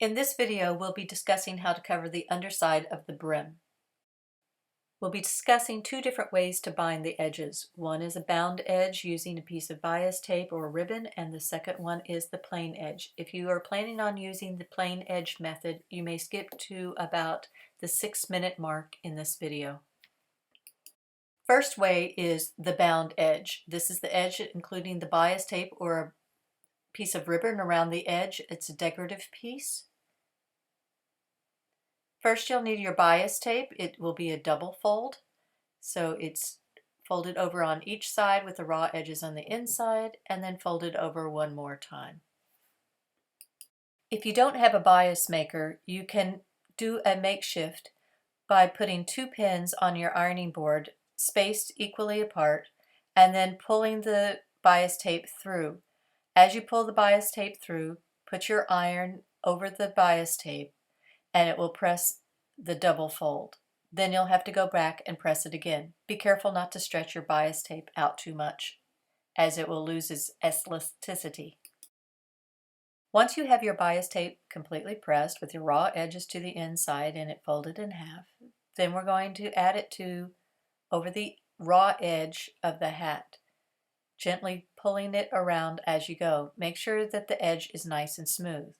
In this video, we'll be discussing how to cover the underside of the brim. We'll be discussing two different ways to bind the edges. One is a bound edge using a piece of bias tape or a ribbon, and the second one is the plain edge. If you are planning on using the plain edge method, you may skip to about the 6-minute mark in this video. First way is the bound edge. This is the edge including the bias tape or a piece of ribbon around the edge. It's a decorative piece. First, you'll need your bias tape. It will be a double fold, so it's folded over on each side with the raw edges on the inside and then folded over one more time. If you don't have a bias maker, you can do a makeshift by putting 2 pins on your ironing board spaced equally apart and then pulling the bias tape through. As you pull the bias tape through, put your iron over the bias tape and it will press the double fold. Then you'll have to go back and press it again. Be careful not to stretch your bias tape out too much, as it will lose its elasticity. Once you have your bias tape completely pressed with your raw edges to the inside and it folded in half, then we're going to add it over the raw edge of the hat, gently pulling it around as you go. Make sure that the edge is nice and smooth.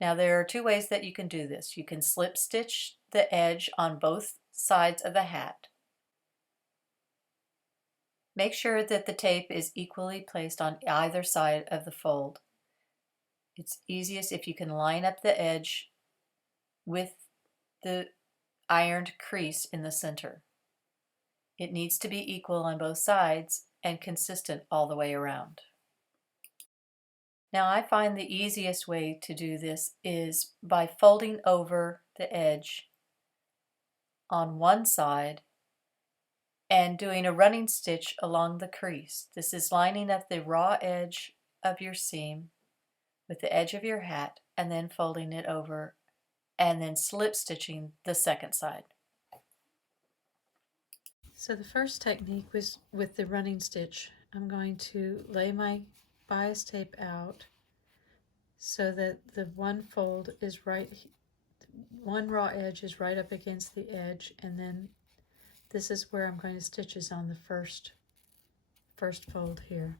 Now there are 2 ways that you can do this. You can slip stitch the edge on both sides of the hat. Make sure that the tape is equally placed on either side of the fold. It's easiest if you can line up the edge with the ironed crease in the center. It needs to be equal on both sides and consistent all the way around. Now I find the easiest way to do this is by folding over the edge on one side and doing a running stitch along the crease. This is lining up the raw edge of your seam with the edge of your hat and then folding it over and then slip stitching the second side. So the first technique was with the running stitch. I'm going to lay my bias tape out so that the one raw edge is right up against the edge, and then this is where I'm going to stitch is on the first fold here.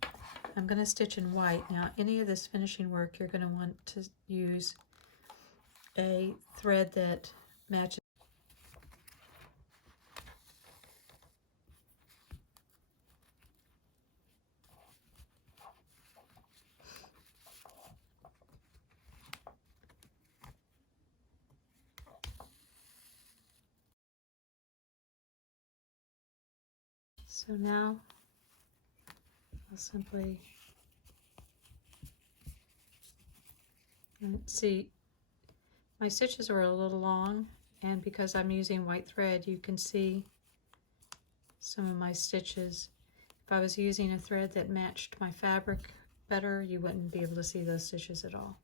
I'm going to stitch in white. Now any of this finishing work you're going to want to use a thread that matches. So now I'll simply see my stitches are a little long, and because I'm using white thread you can see some of my stitches. If I was using a thread that matched my fabric better, you wouldn't be able to see those stitches at all.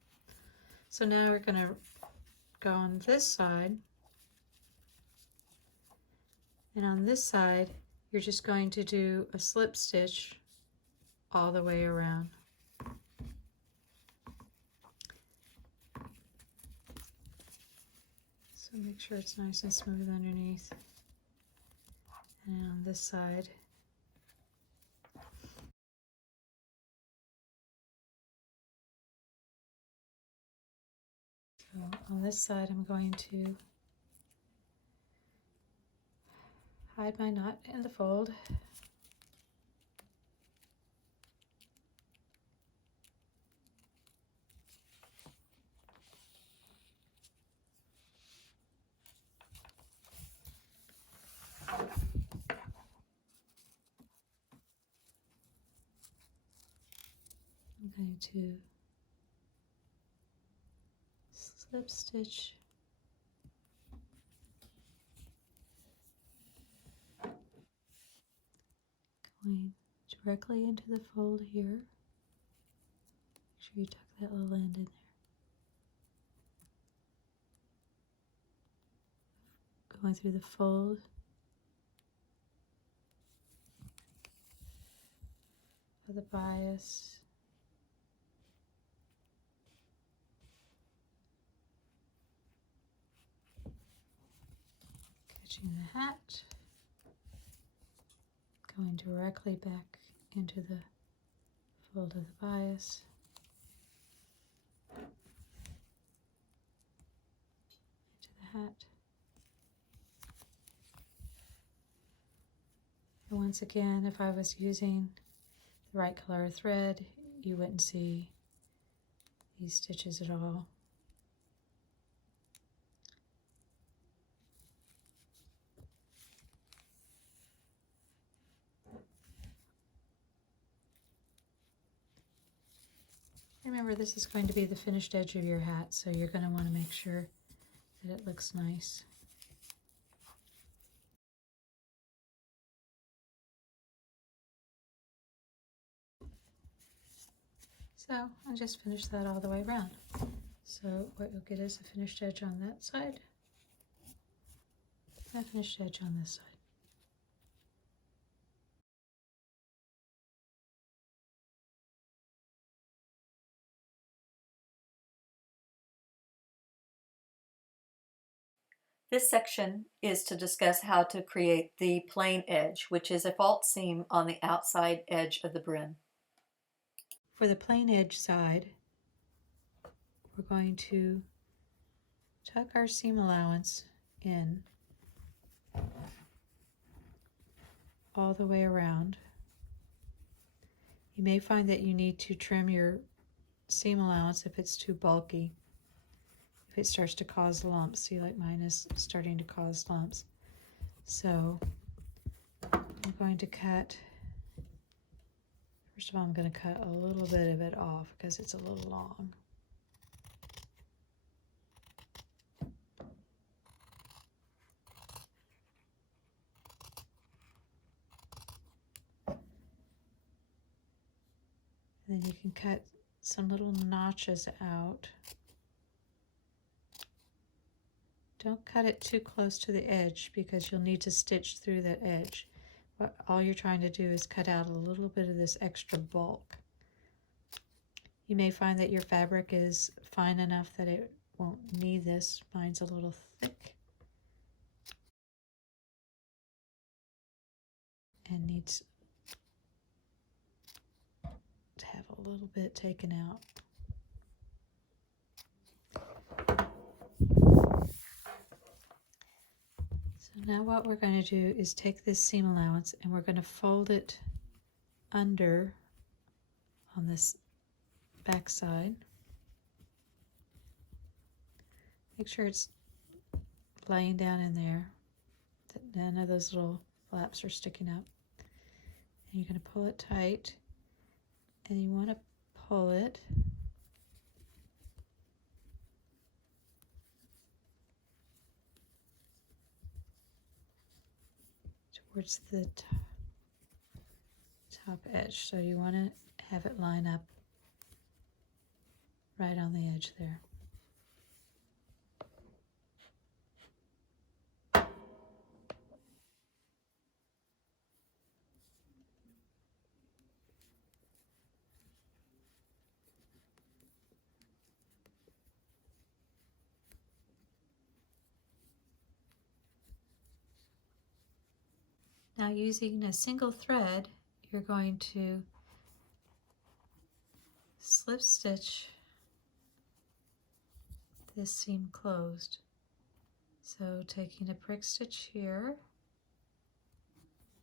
So now we're going to go on this side, and on this side you're just going to do a slip stitch all the way around. So make sure it's nice and smooth underneath. And on this side, so on this side I'm going to hide my knot in the fold. I'm going to slip stitch going directly into the fold here. Make sure you tuck that little end in there. Going through the fold of the bias. stitching the hat, going directly back into the fold of the bias, into the hat. And once again, if I was using the right color thread, you wouldn't see these stitches at all. Remember, this is going to be the finished edge of your hat, so you're going to want to make sure that it looks nice. So I'll just finish that all the way around. So what you'll get is a finished edge on that side, and a finished edge on this side. This section is to discuss how to create the plain edge, which is a false seam on the outside edge of the brim. For the plain edge side, we're going to tuck our seam allowance in all the way around. You may find that you need to trim your seam allowance if it's too bulky, if it starts to cause lumps. See, like mine is starting to cause lumps. So I'm going to cut, first of all, I'm going to cut a little bit of it off because it's a little long. And then you can cut some little notches out. Don't cut it too close to the edge because you'll need to stitch through that edge. But all you're trying to do is cut out a little bit of this extra bulk. You may find that your fabric is fine enough that it won't need this. Mine's a little thick and needs to have a little bit taken out. So now what we're going to do is take this seam allowance and we're going to fold it under on this back side. Make sure it's laying down in there, that none of those little flaps are sticking up. And you're going to pull it tight, and you want to pull it towards the top edge. So you want to have it line up right on the edge there. Now, using a single thread, you're going to slip stitch this seam closed. So taking a prick stitch here,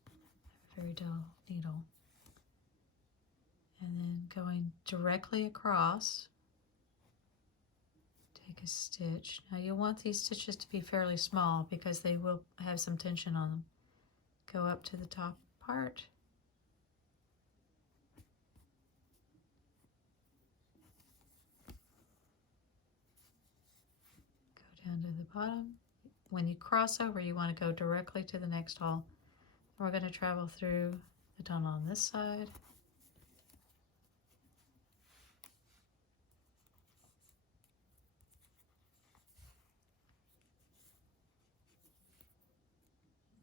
a very dull needle, and then going directly across, take a stitch. Now you'll want these stitches to be fairly small because they will have some tension on them. Go up to the top part, go down to the bottom. When you cross over, you want to go directly to the next hole. We're going to travel through the tunnel on this side.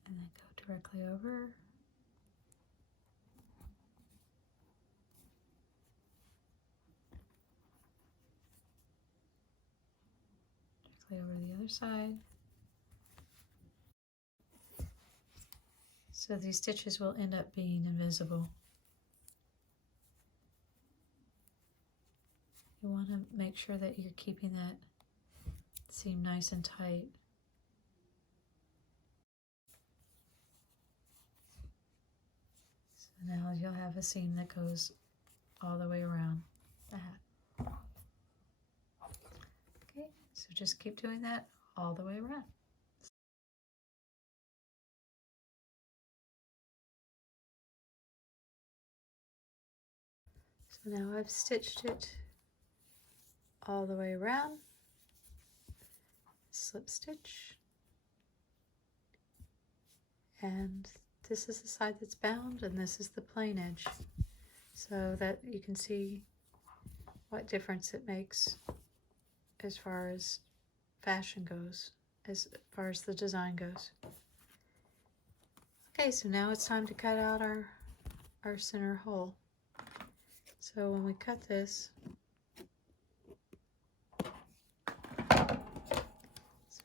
And then go directly over. Directly over the other side. So these stitches will end up being invisible. You want to make sure that you're keeping that seam nice and tight. So now you'll have a seam that goes all the way around the hat. Okay, so just keep doing that all the way around. So now I've stitched it all the way around. Slip stitch. And this is the side that's bound and this is the plain edge. So that you can see what difference it makes as far as fashion goes, as far as the design goes. Okay, so now it's time to cut out our center hole. So when we cut this, so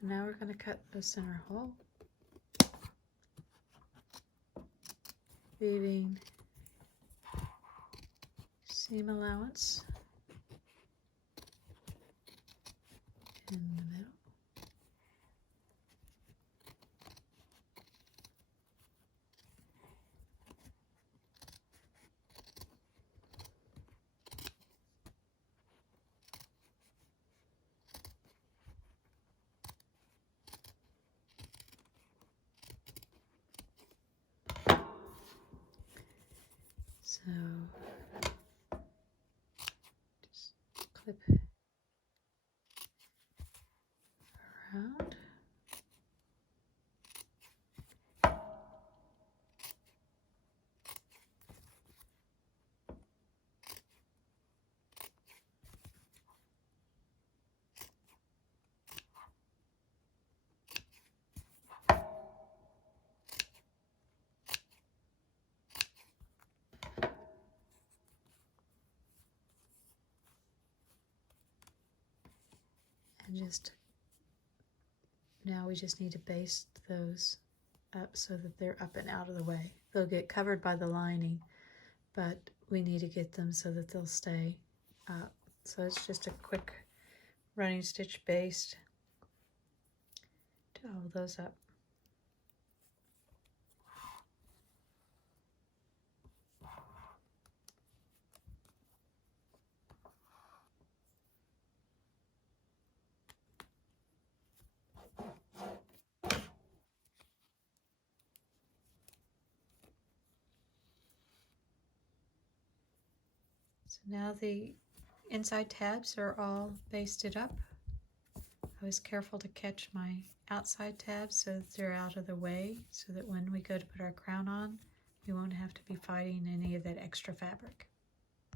now we're going to cut the center hole, leaving seam allowance in the middle. So just clip around. And just now we just need to baste those up so that they're up and out of the way. They'll get covered by the lining, but we need to get them so that they'll stay up. So it's just a quick running stitch baste to hold those up. So now the inside tabs are all basted up. I was careful to catch my outside tabs so that they're out of the way, so that when we go to put our crown on, we won't have to be fighting any of that extra fabric.